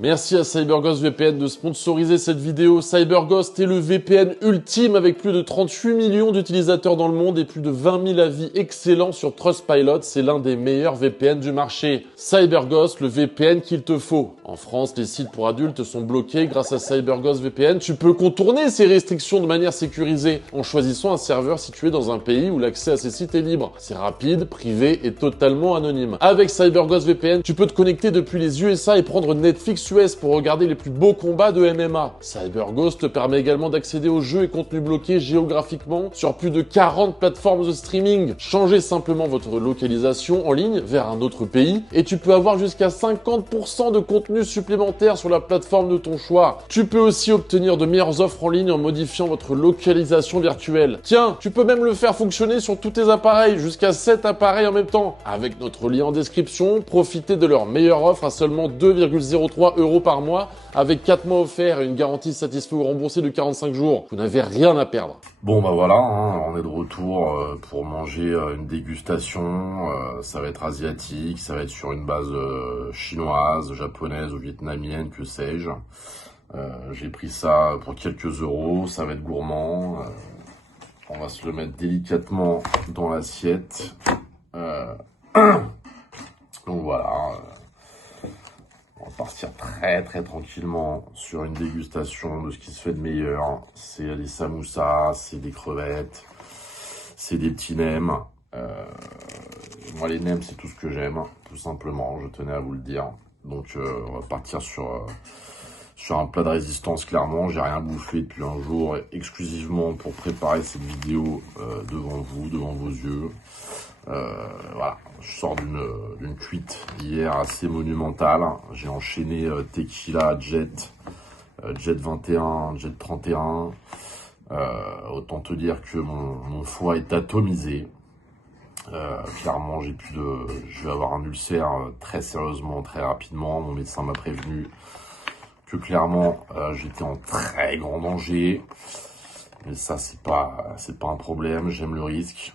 Merci à CyberGhost VPN de sponsoriser cette vidéo. CyberGhost est le VPN ultime avec plus de 38 millions d'utilisateurs dans le monde et plus de 20 000 avis excellents sur Trustpilot. C'est l'un des meilleurs VPN du marché. CyberGhost, le VPN qu'il te faut. En France, les sites pour adultes sont bloqués grâce à CyberGhost VPN. Tu peux contourner ces restrictions de manière sécurisée en choisissant un serveur situé dans un pays où l'accès à ces sites est libre. C'est rapide, privé et totalement anonyme. Avec CyberGhost VPN, tu peux te connecter depuis les USA et prendre Netflix US pour regarder les plus beaux combats de MMA. CyberGhost te permet également d'accéder aux jeux et contenus bloqués géographiquement sur plus de 40 plateformes de streaming. Changez simplement votre localisation en ligne vers un autre pays et tu peux avoir jusqu'à 50% de contenu supplémentaire sur la plateforme de ton choix. Tu peux aussi obtenir de meilleures offres en ligne en modifiant votre localisation virtuelle. Tiens, tu peux même le faire fonctionner sur tous tes appareils, jusqu'à 7 appareils en même temps. Avec notre lien en description, profitez de leur meilleure offre à seulement 2,03 € par mois, avec 4 mois offerts et une garantie satisfait ou remboursée de 45 jours. Vous n'avez rien à perdre. Bon bah voilà, on est de retour pour manger une dégustation. Ça va être asiatique, ça va être sur une base chinoise, japonaise ou vietnamienne, que sais-je. J'ai pris ça pour quelques euros, ça va être gourmand. On va se le mettre délicatement dans l'assiette. Donc voilà, on va partir très tranquillement sur une dégustation de ce qui se fait de meilleur. C'est des samoussas, c'est des crevettes, c'est des petits nems. Moi les nems c'est tout ce que j'aime, tout simplement, je tenais à vous le dire. Donc on va partir sur un plat de résistance, clairement. J'ai rien bouffé depuis un jour, exclusivement pour préparer cette vidéo devant vous, devant vos yeux. Voilà, je sors d'une cuite hier assez monumentale. J'ai enchaîné Tequila, Jet 21, Jet 31. Autant te dire que mon foie est atomisé. Clairement, je vais avoir un ulcère très sérieusement, très rapidement. Mon médecin m'a prévenu que clairement j'étais en très grand danger. Mais ça, c'est pas un problème. J'aime le risque.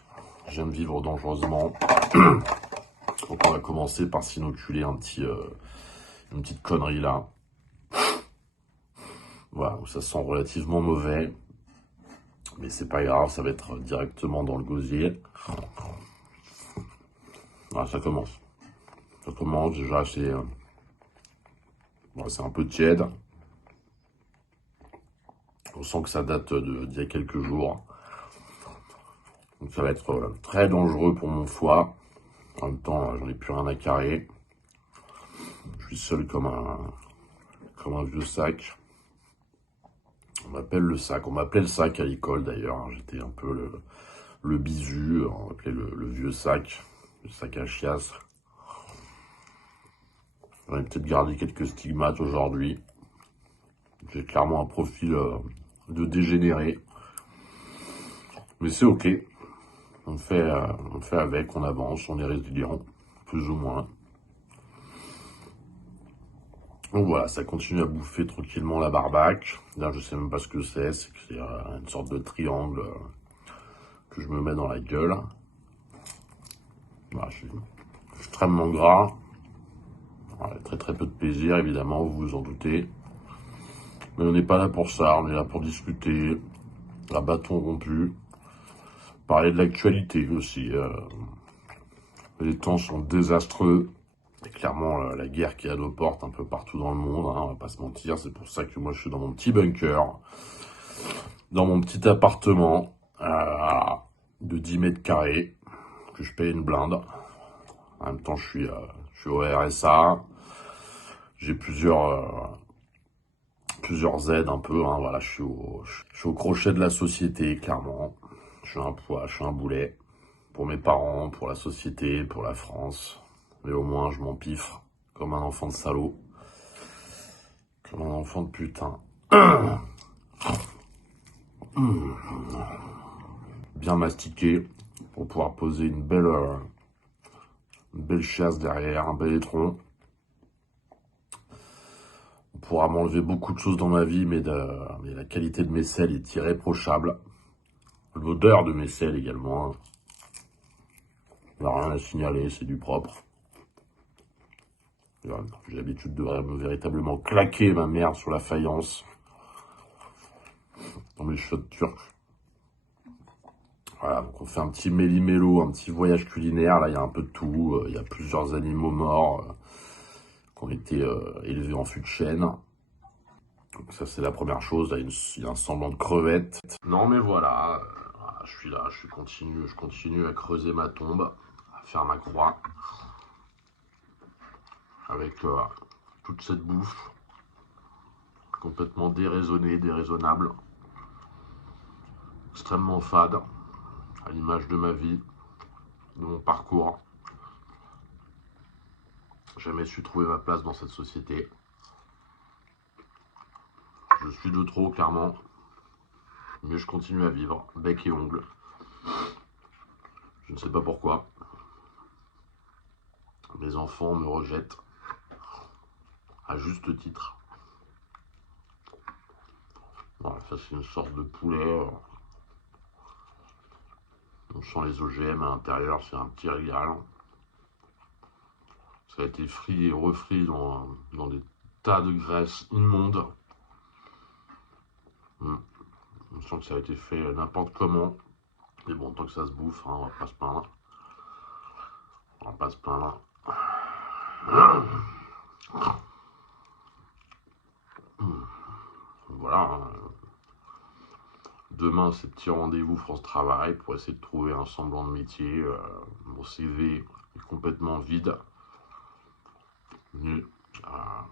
J'aime vivre dangereusement. Donc on va commencer par s'inoculer une petite connerie là. Voilà, ça sent relativement mauvais. Mais c'est pas grave, ça va être directement dans le gosier. Voilà, ça commence. Ça commence déjà, c'est un peu tiède. On sent que ça date d'il y a quelques jours. Donc ça va être très dangereux pour mon foie. En même temps, j'en ai plus rien à carrer. Je suis seul comme un vieux sac. On m'appelle le sac. On m'appelait le sac à l'école d'ailleurs. J'étais un peu le bisu. On m'appelait le vieux sac. Le sac à chiasse. J'en ai peut-être gardé quelques stigmates aujourd'hui. J'ai clairement un profil de dégénéré. Mais c'est ok. On fait avec, on avance, on est résilient, plus ou moins. Donc voilà, ça continue à bouffer tranquillement la barbaque. Là, je sais même pas ce que c'est une sorte de triangle que je me mets dans la gueule. Voilà, je suis extrêmement gras. Voilà, très peu de plaisir, évidemment, vous vous en doutez. Mais on n'est pas là pour ça, on est là pour discuter, à bâton rompu. Parler de l'actualité aussi. Les temps sont désastreux. C'est clairement la guerre qui est à nos portes un peu partout dans le monde, hein, on va pas se mentir. C'est pour ça que moi je suis dans mon petit bunker, dans mon petit appartement de 10 mètres carrés, que je paye une blinde. En même temps, je suis au RSA. J'ai plusieurs aides un peu. Hein, voilà, je suis au crochet de la société, clairement. Je suis un poids, je suis un boulet. Pour mes parents, pour la société, pour la France. Mais au moins, je m'empiffre comme un enfant de salaud. Comme un enfant de putain. Bien mastiqué pour pouvoir poser une belle chasse derrière, un bel étron. On pourra m'enlever beaucoup de choses dans ma vie, mais la qualité de mes selles est irréprochable. L'odeur de mes selles également. Il n'y a rien à signaler, c'est du propre. J'ai l'habitude de vraiment véritablement claquer ma merde sur la faïence dans mes shots turcs. Voilà, donc on fait un petit méli-mélo, un petit voyage culinaire. Là, il y a un peu de tout. Il y a plusieurs animaux morts qui ont été élevés en fût de chêne. Donc ça, c'est la première chose. Là, il y a un semblant de crevette. Non, mais voilà, je suis là, je continue à creuser ma tombe, à faire ma croix. Avec toute cette bouffe complètement déraisonnée, déraisonnable, extrêmement fade, à l'image de ma vie, de mon parcours. Jamais su trouver ma place dans cette société. Je suis de trop, clairement, mais je continue à vivre, bec et ongles. Je ne sais pas pourquoi. Mes enfants me rejettent, à juste titre. Voilà, ça c'est une sorte de poulet. On sent les OGM à l'intérieur, c'est un petit régal. Ça a été frit et refrit dans des tas de graisse immonde. On sent que ça a été fait n'importe comment. Mais bon, tant que ça se bouffe, hein, on va pas se plaindre. On va pas se plaindre. Voilà. Hein. Demain, c'est petit rendez-vous France Travail pour essayer de trouver un semblant de métier. Mon CV est complètement vide. Mais, a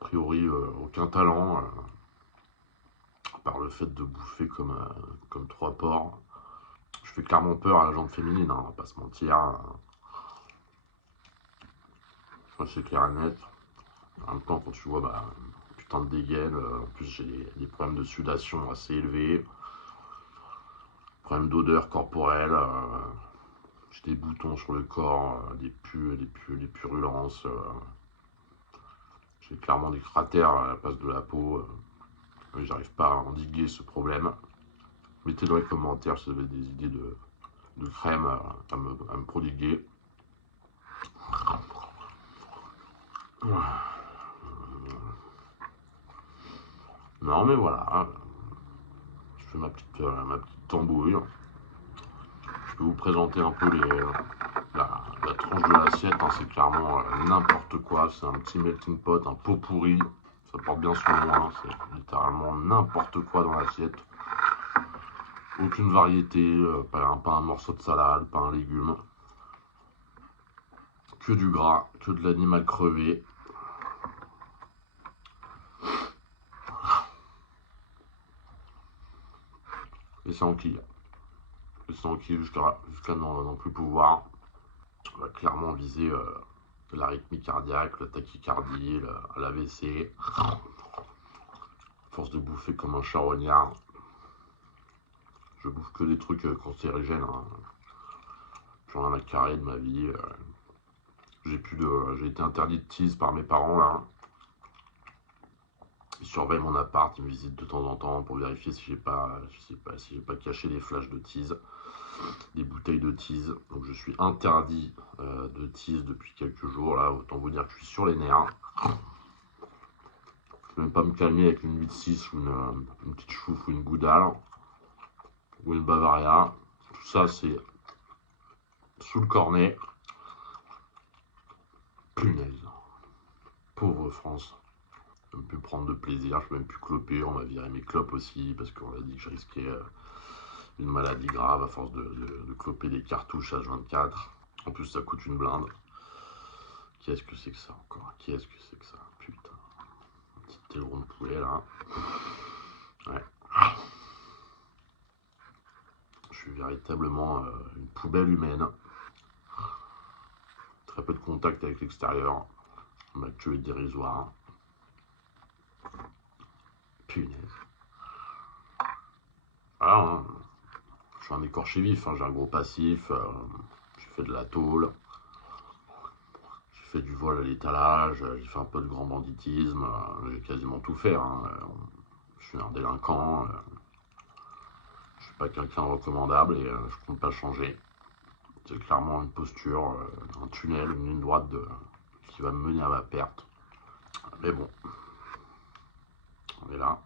priori, aucun talent. Par le fait de bouffer comme trois porcs. Je fais clairement peur à la jante féminine, hein, on va pas se mentir. Ça c'est clair et net. En même temps, quand tu vois putain de dégaine, en plus j'ai des problèmes de sudation assez élevés, problèmes d'odeur corporelle, j'ai des boutons sur le corps, des purulences. J'ai clairement des cratères à la place de la peau. Mais j'arrive pas à endiguer ce problème. Mettez dans les commentaires si vous avez des idées de crème à me prodiguer. Non mais voilà, je fais ma petite tambouille. Je peux vous présenter un peu la tranche de l'assiette, hein, c'est clairement n'importe quoi, c'est un petit melting pot, un pot pourri, ça porte bien son nom, hein, c'est littéralement n'importe quoi dans l'assiette. Aucune variété, pas un morceau de salade, pas un légume. Que du gras, que de l'animal crevé. Et c'est enquille. Et c'est enquille jusqu'à n'en plus pouvoir. On va clairement viser l'arythmie cardiaque, la tachycardie, l'AVC. Force de bouffer comme un charognard. Je bouffe que des trucs cancérigènes. Hein. J'en ai un carré de ma vie. J'ai été interdit de tease par mes parents là. Ils surveillent mon appart, ils me visitent de temps en temps pour vérifier si j'ai pas caché des flashs de tease, des bouteilles de tease. Donc je suis interdit de tease depuis quelques jours là. Autant vous dire que je suis sur les nerfs. Je peux même pas me calmer avec une 8-6 ou une petite chouffe ou une goudale ou une Bavaria. Tout ça c'est sous le cornet. Punaise. Pauvre France. Je peux même plus prendre de plaisir, je peux même plus cloper. On m'a viré mes clopes aussi parce qu'on a dit que je risquais une maladie grave à force de cloper des cartouches H24. En plus ça coûte une blinde. Qu'est-ce que c'est que ça encore? Qu'est-ce que c'est que ça? Putain. Un petit aileron de poulet là. Ouais. Je suis véritablement une poubelle humaine. Très peu de contact avec l'extérieur. Ma queue est dérisoire. Punaise. Alors, hein, je suis un écorché vif, hein, j'ai un gros passif. J'ai fait de la tôle. J'ai fait du vol à l'étalage. J'ai fait un peu de grand banditisme. J'ai quasiment tout fait. Hein. Je suis un délinquant. Je suis pas quelqu'un de recommandable et je compte pas changer. C'est clairement une posture, un tunnel, une ligne droite qui va me mener à ma perte. Mais bon, on est là.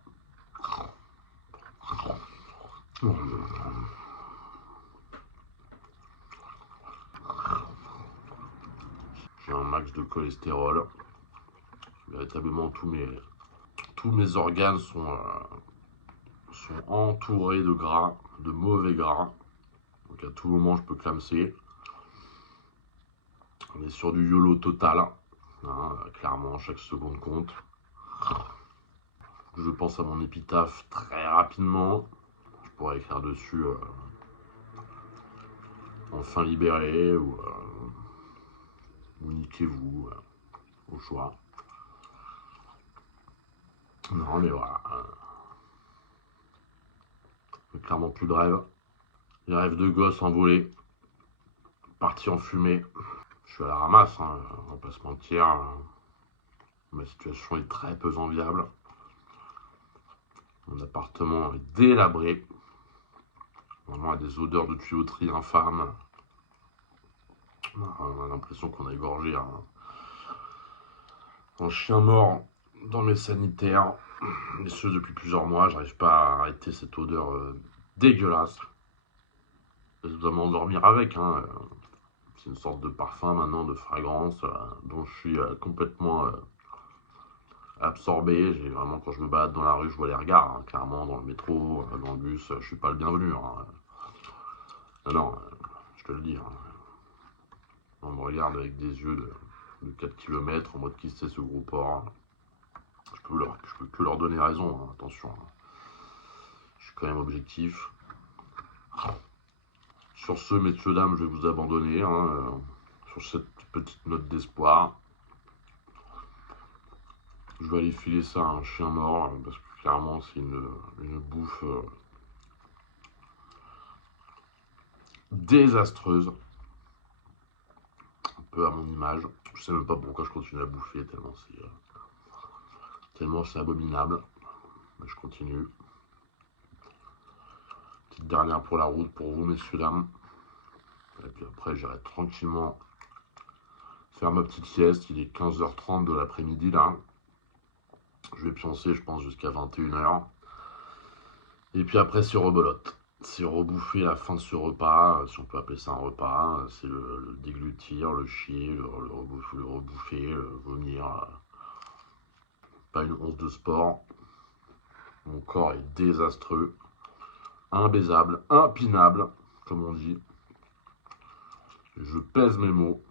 J'ai un max de cholestérol. Véritablement, tous mes organes sont entourés de gras, de mauvais gras. Donc à tout moment, je peux clamser. On est sur du YOLO total. Hein, clairement, chaque seconde compte. Je pense à mon épitaphe très rapidement. Je pourrais écrire dessus enfin libéré ou niquez-vous, au choix. Non mais voilà. Clairement plus de rêve. Les rêves de gosse envolés. Partis en fumée. Je suis à la ramasse, hein, on va pas se mentir. Ma situation est très peu enviable. Mon appartement est délabré. Vraiment à des odeurs de tuyauterie infâmes. On a l'impression qu'on a égorgé un chien mort dans mes sanitaires. Et ce depuis plusieurs mois. J'arrive pas à arrêter cette odeur dégueulasse. Je dois m'endormir avec. Hein. C'est une sorte de parfum maintenant, de fragrance dont je suis complètement absorbé. J'ai vraiment, quand je me balade dans la rue, je vois les regards. Hein, clairement, dans le métro, dans le bus, je suis pas le bienvenu. Hein. Non, je te le dis. Hein. On me regarde avec des yeux de 4 km en mode qui c'est ce gros porc. Je peux que leur donner raison, hein, attention. Hein. Je suis quand même objectif. Sur ce, messieurs, dames, je vais vous abandonner hein, sur cette petite note d'espoir. Je vais aller filer ça à un chien mort, parce que clairement, c'est une bouffe désastreuse. Un peu à mon image. Je sais même pas pourquoi je continue à bouffer, tellement c'est abominable. Mais je continue. Petite dernière pour la route pour vous, messieurs, dames. Et puis après, j'irai tranquillement faire ma petite sieste. Il est 15h30 de l'après-midi, là. Je vais pioncer, je pense, jusqu'à 21h. Et puis après, c'est rebelote. C'est rebouffer la fin de ce repas, si on peut appeler ça un repas. C'est le déglutir, le chier, le rebouffer, le vomir. Pas une once de sport. Mon corps est désastreux. Imbaisable, impinable, comme on dit. Je pèse mes mots.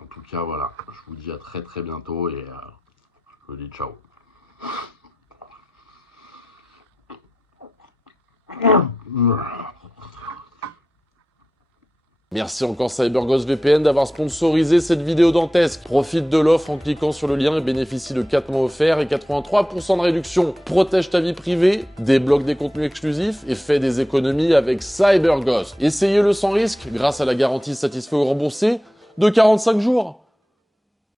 En tout cas, voilà. Je vous dis à très très bientôt et je vous dis ciao. Merci encore CyberGhost VPN d'avoir sponsorisé cette vidéo dantesque. Profite de l'offre en cliquant sur le lien et bénéficie de 4 mois offerts et 83% de réduction. Protège ta vie privée, débloque des contenus exclusifs et fais des économies avec CyberGhost. Essayez-le sans risque grâce à la garantie satisfait ou remboursé de 45 jours.